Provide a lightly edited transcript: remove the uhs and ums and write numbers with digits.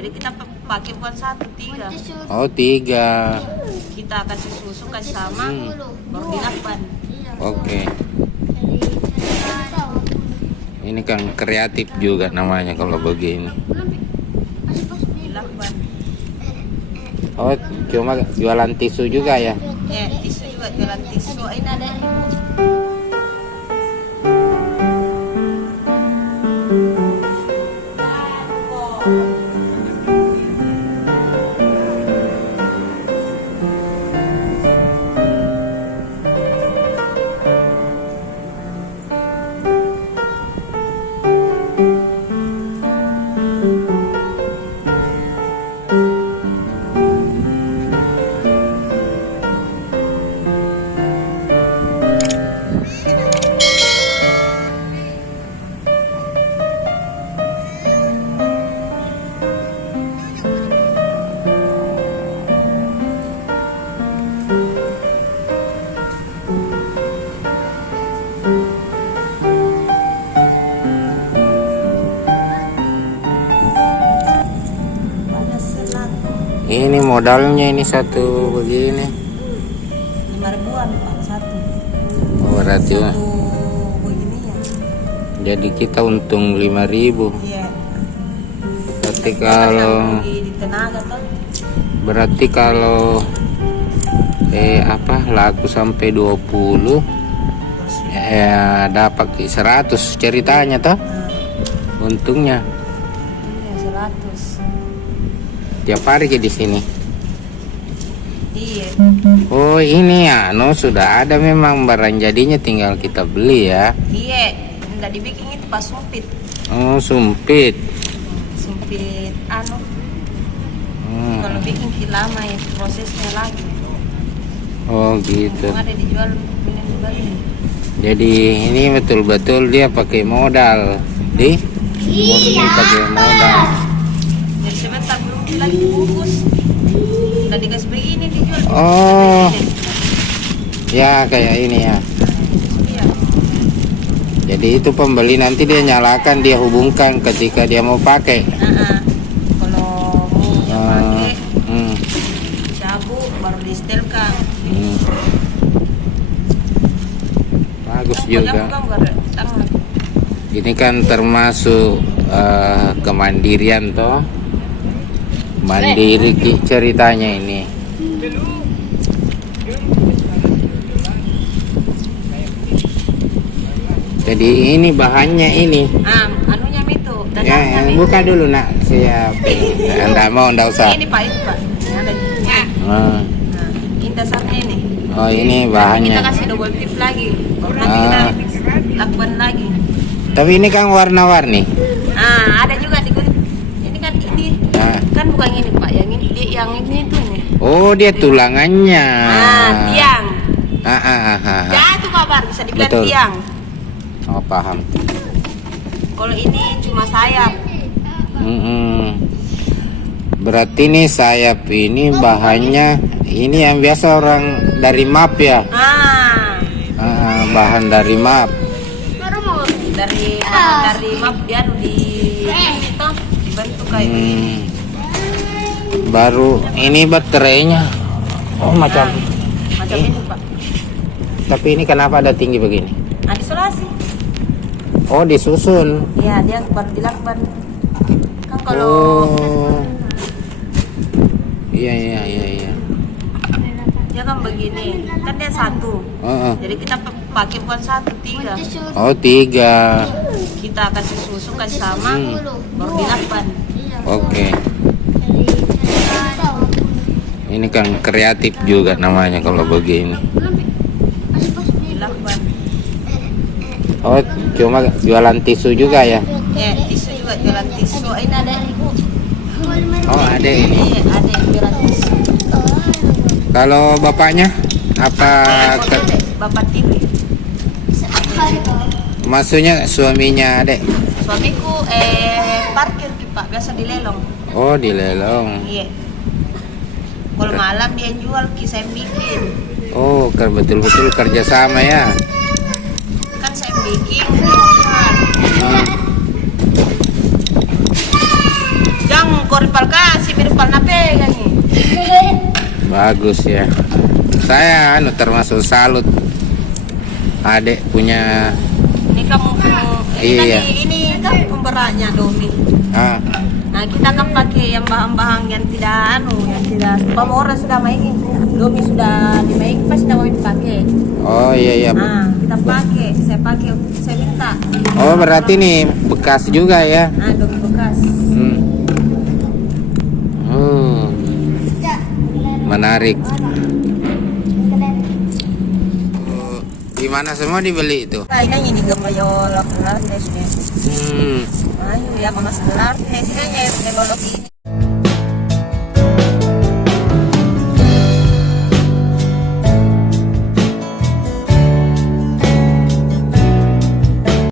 Jadi kita pakai bukan satu, tiga. Oh, 3. Kita kasih susu, kasih sama, baru dilakban. Oke. Ini kan kreatif juga namanya kalau begini. Dilakban. Oh, cuma jualan tisu juga ya? Ya, tisu juga jualan tisu. Ini ada ibu. Ini modalnya ini satu begini. 5 ribuan Pak, satu. Oh, berarti Satu begini ya. jadi kita untung 5.000. Iya. Berarti Kita kalau di tenaga tuh. berarti kalau laku sampai 20 ya dapat 100 ceritanya toh. Untungnya Iya, 100. tiap hari ke di sini. Iya. Oh, ini ya, sudah ada memang barang jadinya tinggal kita beli ya. Iya, enggak dibikin itu pas sumpit. Oh, sumpit. Sumpit kalau bikin lama ya prosesnya lagi. Oh, gitu. Yang ada dijual beli. Jadi ini betul-betul dia pakai modal. Murni pakai modal. Jadi sebentar belum lagi dibungkus. Udah dikasih begini dijual. Oh. Ya, kayak ini ya. Iya. Jadi itu pembeli nanti dia nyalakan, dia hubungkan ketika dia mau pakai. Kalau mau dia pakai, Hmm. cabut baru disetelkan. Bagus juga. Tangan. Ini kan termasuk kemandirian toh. Mandiri ceritanya ini. Jadi ini bahannya ini. Anunya itu. Ya, buka dulu nak. Siap. Enggak usah. Ini Pak, itu Pak. Ini ada. Nah, Ini dasarnya ini. oh, ini Kita bahannya. kasih double tip lagi. Baru nanti kita lakban lagi. Tapi ini kan warna-warni. Ada juga di ini kan ini. Kan bukan ini Pak, yang ini tuh nih. Oh, dia tulangannya. Tiang. Itu Pak, bisa dibilang betul. tiang. Oh, paham. Kalau ini cuma sayap. Berarti nih sayap ini bahannya ini yang biasa orang dari map ya. Bahan dari map. Dari map dia itu dibentuk kayak begini. Baru ini baterainya. Oh, macam itu Pak. Tapi ini kenapa ada tinggi begini? Isolasi. Oh, disusun. Iya, dia baru dilakban. Kan kalau Iya. dia kan begini, kan dia satu. Jadi kita pakai bukan satu, 3. Oh, 3. Kita kasih susu, kasih sama, baru dilakban. Oke. Ini kan kreatif juga namanya kalau begini. Dilakban. Oh, cuma jualan tisu juga ya? Ya, tisu juga jualan tisu. Ini ada ibu. Oh, ada ini. Iya, ada yang jualan tisu. Kalau bapaknya apa? Bapak Tiri. Maksudnya suaminya adek? Suamiku parkir Pak, biasa di lelong. Oh, di lelong. Iya. Kalau malam dia jual, saya bikin. Oh, betul-betul kerjasama ya. Kan saya bikin, dia jual. Jangan koripal kasih miripal na pegang nih. Bagus ya. Saya termasuk salut. Adek punya. Ini kamu Iya. ini kan pemberatnya Domi. Ah, Nah kita kan pakai yang bahan-bahan yang tidak yang tidak. Kalau orang sudah main, Domi sudah dimain pas sudah mau dipakai. oh iya. Nah kita pakai, saya minta. Oh berarti nih bekas juga ya. Nah Domi bekas. Oh, menarik. Di mana semua dibeli itu? Kayaknya ini gemayol, lartes deh. Ayo ya, mas lartes kayaknya yang ini.